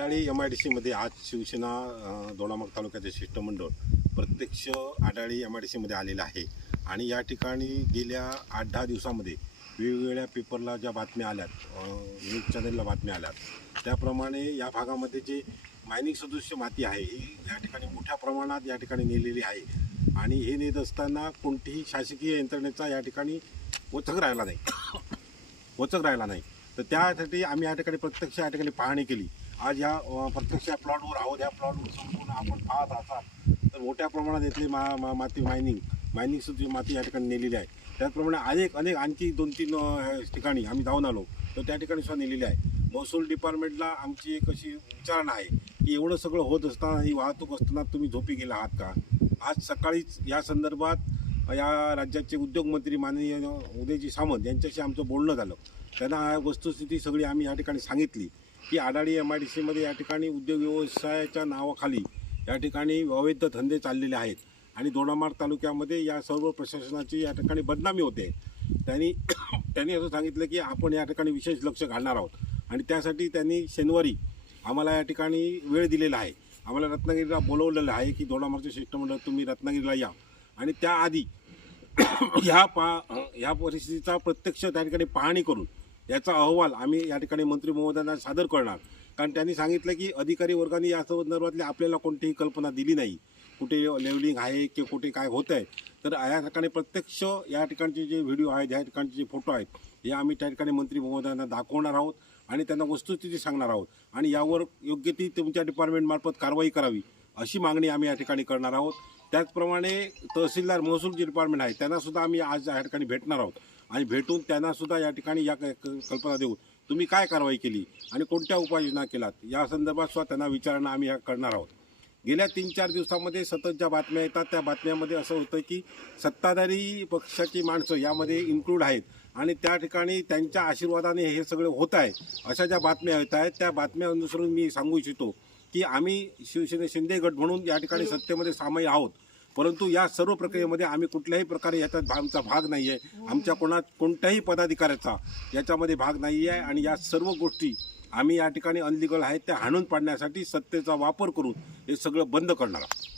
Adali MIDC आज शिवसेना दोडामार्ग तालुक्याचे शिष्टमंडळ प्रत्यक्ष आडाळी MIDC आलेलं आहे आणि या ठिकाणी गेल्या 8-10 दिवसामध्ये वेगवेगळ्या पेपरला ज्या बातम्या आल्यात, न्यूज चॅनलला बातम्या आल्यात, त्याप्रमाणे या भागामध्ये जे मायनिंग सदृश्य माती आहे ही या ठिकाणी मोठ्या प्रमाणात या ठिकाणी नेलेली आहे आणि हे नेत असताना कोणतीही शासकीय यंत्रणेचा या ठिकाणी वचक राहिला नाही. तर त्यासाठी आम्ही या ठिकाणी प्रत्यक्ष या ठिकाणी पाहणी केली. आज या प्रत्यक्ष या प्लॉटवर आहोत. या प्लॉटवर संपूर्ण आपण पाहत असाल तर मोठ्या प्रमाणात इथली माती मायनिंग सुद्धा माती या ठिकाणी नेलेली आहे. त्याचप्रमाणे अनेक आणखी 2-3 ठिकाणी आम्ही जाऊन आलो तर त्या ठिकाणी सुद्धा नेलेली आहे. महसूल डिपार्टमेंटला आमची एक अशी विचारणा आहे की एवढं सगळं होत असताना ही वाहतूक असताना तुम्ही झोपी गेला आहात का? आज सकाळीच या संदर्भात या राज्याचे उद्योगमंत्री माननीय उदयजी सामंत यांच्याशी आमचं बोलणं झालं. त्यांना वस्तुस्थिती सगळी आम्ही या ठिकाणी सांगितली की आडाळी MIDC या ठिकाणी उद्योग व्यवसायाच्या नावाखाली या ठिकाणी अवैध धंदे चाललेले आहेत आणि दोडामार्ग तालुक्यामध्ये या सर्व प्रशासनाची या ठिकाणी बदनामी होते. त्यांनी असं सांगितलं की आपण या ठिकाणी विशेष लक्ष घालणार आहोत आणि त्यासाठी त्यांनी शनिवारी आम्हाला या ठिकाणी वेळ दिलेला आहे. आम्हाला रत्नागिरीला बोलवलेलं आहे की दोडामार्गचे शिष्टमंडळ तुम्ही रत्नागिरीला या आणि त्याआधी ह्या परिस्थितीचा प्रत्यक्ष त्या ठिकाणी पाहणी करून याचा अहवाल आम्ही या ठिकाणी मंत्री महोदयांना सादर करणार. कारण त्यांनी सांगितलं की अधिकारी वर्गाने या संदर्भातली आपल्याला कोणतीही कल्पना दिली नाही, कुठे लेवलिंग आहे की कुठे काय होत आहे. तर या ठिकाणी प्रत्यक्ष या ठिकाणचे जे व्हिडिओ आहेत, या ठिकाणचे जे फोटो आहेत हे आम्ही त्या ठिकाणी मंत्री महोदयांना दाखवणार आहोत आणि त्यांना वस्तुस्थिती सांगणार आहोत आणि यावर योग्य ती तुमच्या डिपार्टमेंटमार्फत कारवाई करावी अशी मागणी आम्ही या ठिकाणी करणार आहोत. त्याचप्रमाणे तहसीलदार महसूल डिपार्टमेंट आहे त्यांनासुद्धा आम्ही आज या ठिकाणी भेटणार आहोत आणि भेटून त्यांनासुद्धा या ठिकाणी या कल्पना देऊ तुम्ही काय कारवाई केली आणि कोणत्या उपाययोजना केलात या संदर्भात सुद्धा त्यांना विचारणा आम्ही करणार आहोत. गेल्या 3-4 दिवसामध्ये सतत ज्या बातम्या येतात त्या बातम्यामध्ये असं होतं की सत्ताधारी पक्षाची माणसं यामध्ये इन्क्लूड आहेत आणि त्या ठिकाणी त्यांच्या आशीर्वादाने हे सगळं होत आहे अशा ज्या बातम्या येत आहेत त्या बातम्या अनुसरून मी सांगू इच्छितो की आम्ही शिंदे गट म्हणून या ठिकाणी सत्तेमध्ये सामील आहोत, परंतु या सर्व प्रक्रियेमध्ये आम्ही कुठल्याही प्रकारे याच्यात आमचा भाग नाही आहे. आमच्या कोणत्याही पदाधिकाऱ्याचा याच्यामध्ये भाग नाही आहे आणि या सर्व गोष्टी आम्ही या ठिकाणी अनलिगल आहेत त्या हाणून पाडण्यासाठी सत्तेचा वापर करून हे सगळं बंद करणार आहोत.